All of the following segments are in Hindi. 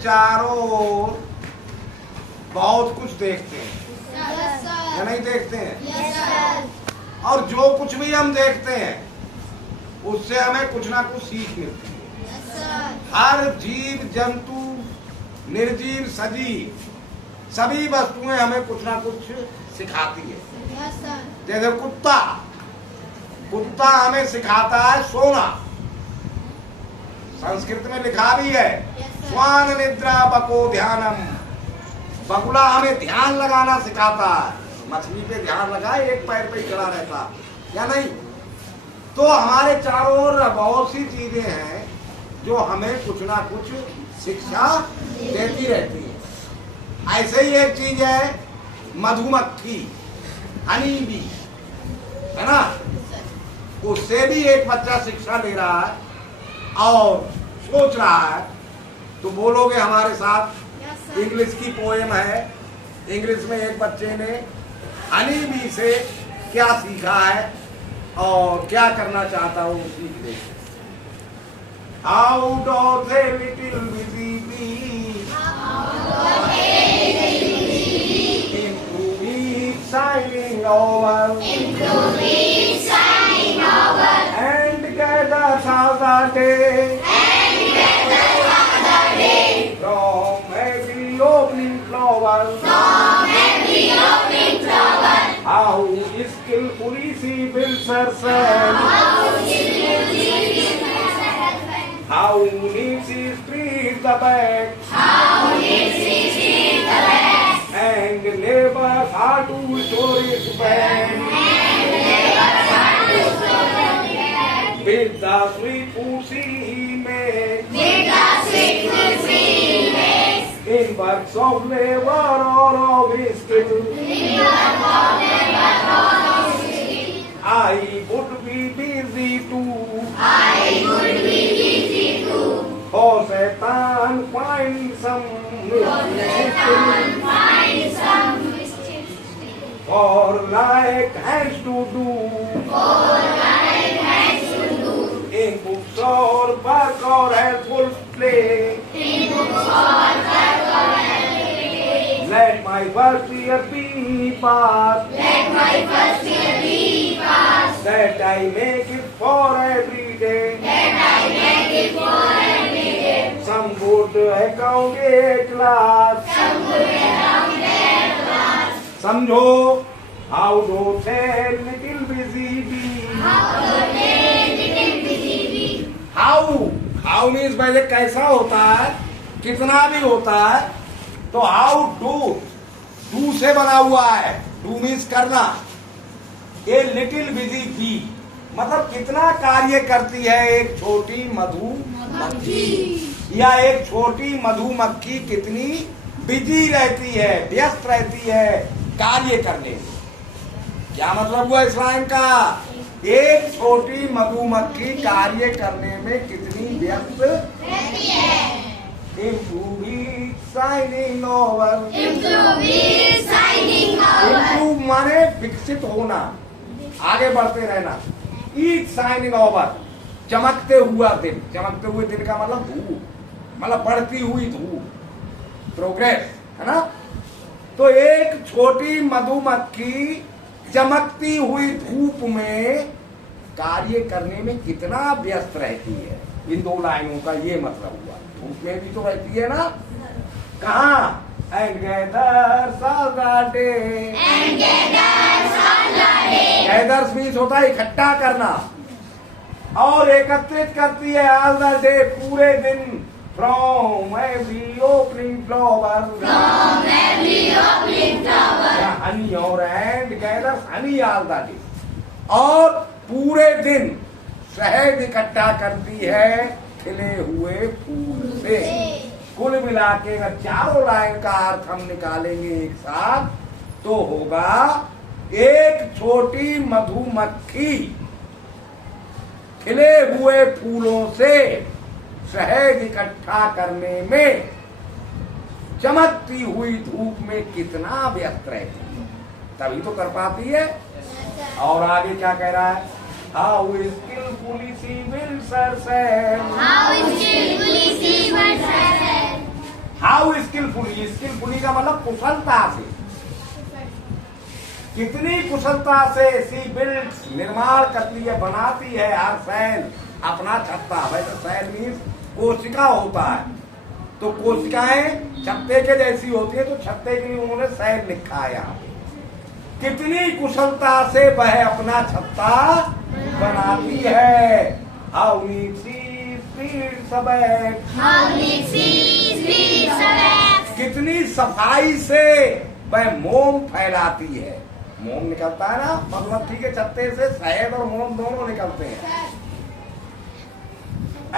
चारों ओर बहुत कुछ देखते हैं या नहीं देखते हैं? और जो कुछ भी हम देखते हैं उससे हमें कुछ ना कुछ सीख मिलती है। हर जीव जंतु, निर्जीव, सजीव, सभी वस्तुएं हमें कुछ ना कुछ सिखाती है। जैसे कुत्ता हमें सिखाता है सोना। संस्कृत में लिखा भी है स्वान निद्रा बको ध्यानम। बगुला हमें ध्यान लगाना सिखाता है। मछली पे ध्यान लगाए एक पैर पे ही खड़ा रहता या नहीं? तो हमारे चारों ओर बहुत सी चीजें हैं जो हमें कुछ ना कुछ शिक्षा देती रहती है। ऐसे ही एक चीज है मधुमक्खी, हनी बी, है ना? उससे भी एक बच्चा शिक्षा ले रहा है और सोच रहा है। तो बोलोगे हमारे साथ? इंग्लिश की पोएम है। इंग्लिश में एक बच्चे ने हनी बी से क्या सीखा है और क्या करना चाहता हूँ सीख ले। How does a little busy bee into each shining oval and gathers all the day from every opening flower. How skillfully she builds herself. How neat she treats the back. And never hard to show its back. With the sweet food she makes. In works of labor or of skill. I would be busy too. For Satan find some for like hands to do in books or work or helpful play. Let my first year be past. That I make it for every day. Some good account a class. समझो how do a little busy bee. How means पहले कैसा होता है, कितना भी होता है। तो how do से बना हुआ है। do means करना। ए लिटिल बिजी बी मतलब कितना कार्य करती है एक छोटी मधुमक्खी, या एक छोटी मधुमक्खी कितनी बिजी रहती है, व्यस्त रहती है कार्य करने में। क्या मतलब हुआ इस लाइन का? एक छोटी मधुमक्खी कार्य करने में कितनी व्यस्त रहती है। इम्प्रूव माने विकसित होना, आगे बढ़ते रहना। ईच शाइनिंग ओवर चमकते हुआ दिन। चमकते हुए दिन का मतलब धूप, मतलब बढ़ती हुई धूप, प्रोग्रेस, है ना? तो एक छोटी मधुमक्खी चमकती हुई धूप में कार्य करने में कितना व्यस्त रहती है। इन दो लाइनों का ये मतलब हुआ। धूप में भी तो रहती है ना। कहाँ? And gathers all the day. Gathers means होता है इकट्ठा करना, और एकत्रित करती है all the day पूरे दिन। From every opening flower. Honey और and gathers honey all the day. और पूरे दिन शहद इकट्ठा करती है खिले हुए फूल से। कुल मिला के अगर चारों लाइन का अर्थ हम निकालेंगे एक साथ तो होगा एक छोटी मधुमक्खी खिले हुए फूलों से शहद इकट्ठा करने में चमकती हुई धूप में कितना व्यस्त रहती है, तभी तो कर पाती है। और आगे क्या कह रहा है? How skillfully she builds herself. Skilfully, skilfully का मतलब कुशलता से, कितनी कुशलता से सी बिल्ड्स, निर्माण करती है, बनाती है हर सेल अपना छत्ता। वैसे सेल मीन्स कोशिका होता है, तो कोशिकाएं छत्ते के जैसी होती है, तो छत्ते के लिए उन्होंने सेल लिखा है यहाँ पे। कितनी कुशलता से वह अपना छत्ता बनाती है। How neat she sweeps a bag. How neat she sweeps a bag. कितनी सफाई से वह मोम फैलाती है। मोम निकलता है ना मधुमक्खी के छत्ते से, शहद और मोम दोनों निकलते हैं।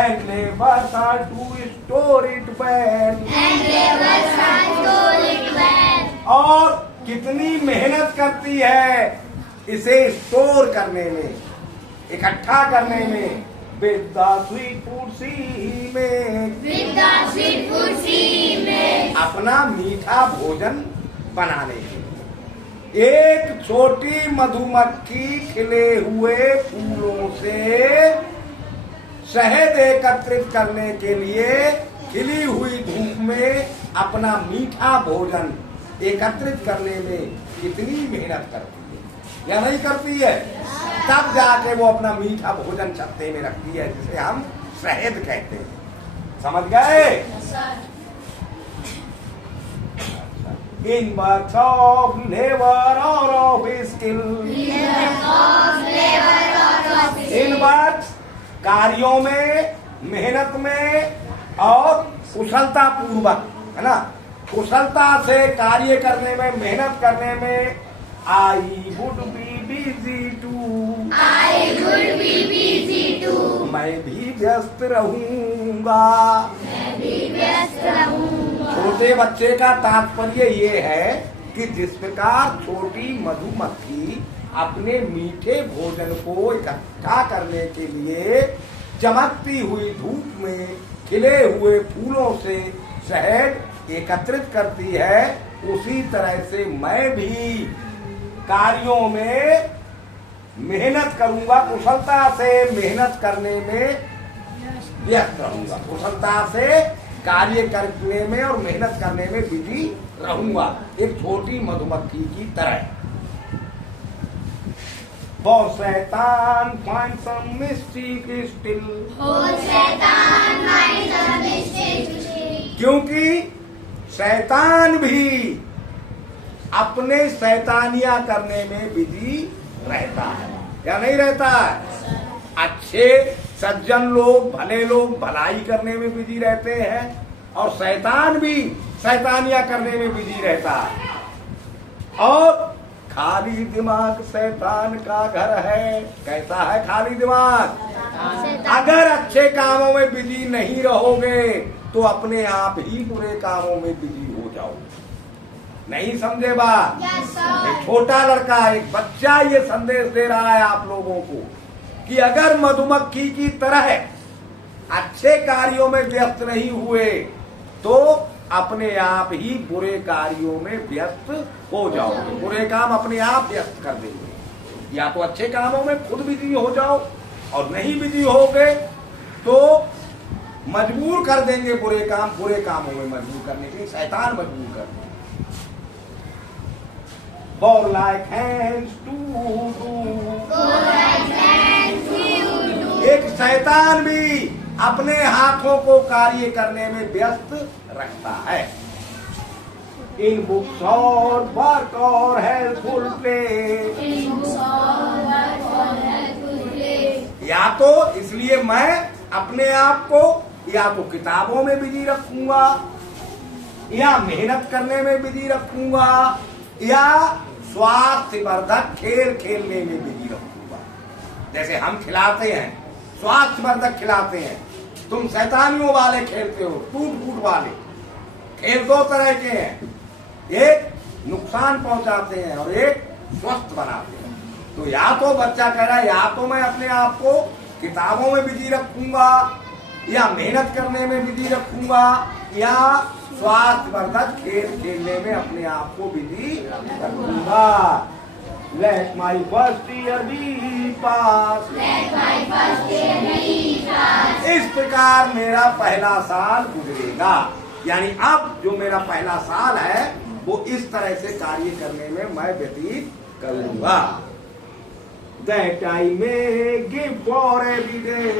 And labors are to store it well. And labors are to store it well. और कितनी मेहनत करती है इसे स्टोर करने में, इकट्ठा करने में। With the sweet food she makes. With the sweet food she makes. अपना मीठा भोजन बनाने के लिए एक छोटी मधुमक्खी खिले हुए फूलों से शहद एकत्रित करने के लिए खिली हुई धूप में अपना मीठा भोजन एकत्रित करने में कितनी मेहनत करती है या नहीं करती है। तब जाके वो अपना मीठा भोजन छत्ते में रखती है, जिसे हम शहद कहते हैं। समझ गए? इन वर्क्स ऑफ लेबर और ऑफ स्किल, इन वर्क्स कार्यों में, मेहनत में और कुशलता पूर्वक, है ना, कुशलता से कार्य करने में, मेहनत करने में। I would be busy too. I would be busy too. मैं भी व्यस्त रहूंगा। मैं भी व्यस्त रहूंगा। छोटे बच्चे का तात्पर्य ये है कि जिस प्रकार छोटी मधुमक्खी अपने मीठे भोजन को इकट्ठा करने के लिए चमकती हुई धूप में खिले हुए फूलों से शहद एकत्रित करती है, उसी तरह से मैं भी कार्यों में मेहनत करूंगा, कुशलता से मेहनत करने में व्यस्त रहूंगा, कुशलता से कार्य करने में और मेहनत करने में बिजी रहूंगा, एक छोटी मधुमक्खी की तरह। For Satan finds some mystic still. For Satan finds some mystic still. क्योंकि शैतान भी अपने शैतानियां करने में बिजी रहता है या नहीं रहता है। अच्छे सज्जन लोग, भले लोग भलाई करने में बिजी रहते हैं, और शैतान भी शैतानियां करने में बिजी रहता है। और खाली दिमाग शैतान का घर है। कैसा है खाली दिमाग? अगर अच्छे कामों में बिजी नहीं रहोगे तो अपने आप ही बुरे कामों में बिजी हो जाओगे। नहीं समझे बात? एक छोटा लड़का, एक बच्चा ये संदेश दे रहा है आप लोगों को कि अगर मधुमक्खी की तरह अच्छे कार्यों में व्यस्त नहीं हुए तो अपने आप ही बुरे कार्यों में व्यस्त हो जाओगे। बुरे काम अपने आप व्यस्त कर देंगे। या तो अच्छे कामों में खुद बिजी हो जाओ, और नहीं बिजी होगे तो मजबूर कर देंगे बुरे कामों में मजबूर करने के लिए शैतान मजबूर कर देंगे। For like hands to do. एक शैतान भी अपने हाथों को कार्य करने में व्यस्त रखता है। इन बुक्स और वर्क और हेल्पफुल प्ले, या तो इसलिए मैं अपने आप को या तो किताबों में बिजी रखूंगा, या मेहनत करने में बिजी रखूंगा, या स्वास्थ्यवर्धक खेल खेलने में बिजी रखूंगा। जैसे हम खिलाते हैं, स्वास्थ्यवर्धक खिलाते हैं, तुम शैतानियों वाले खेलते हो, टूट फूट वाले खेल। दो तरह के हैं, एक नुकसान पहुंचाते हैं और एक स्वस्थ बनाते हैं। तो या तो बच्चा कह रहा है या तो मैं अपने आप को किताबों में बिजी रखूंगा, या मेहनत करने में बिजी रखूंगा, या स्वास्थ्यवर्धक खेल खेलने में अपने आप को बिजी रखूंगा। Let my first year be pass. Let my first year be pass. इस प्रकार मेरा पहला साल गुजरेगा। यानी अब जो मेरा पहला साल है वो इस तरह से कार्य करने में मैं व्यतीत करूंगा। That I may give for every day.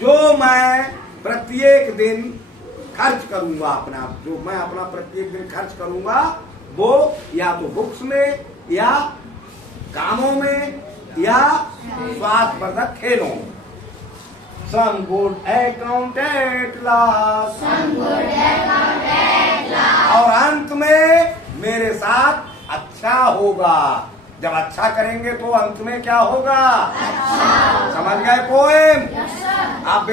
जो मैं प्रत्येक दिन खर्च करूंगा अपना, जो मैं अपना प्रत्येक दिन खर्च करूंगा वो या तो बुक्स में या कामों में या स्वास्थ्यवर्धक खेलों में। Some good account at last. और अंत में मेरे साथ अच्छा होगा। जब अच्छा करेंगे तो अंत में क्या होगा? अच्छा। समझ गए पोएम? आप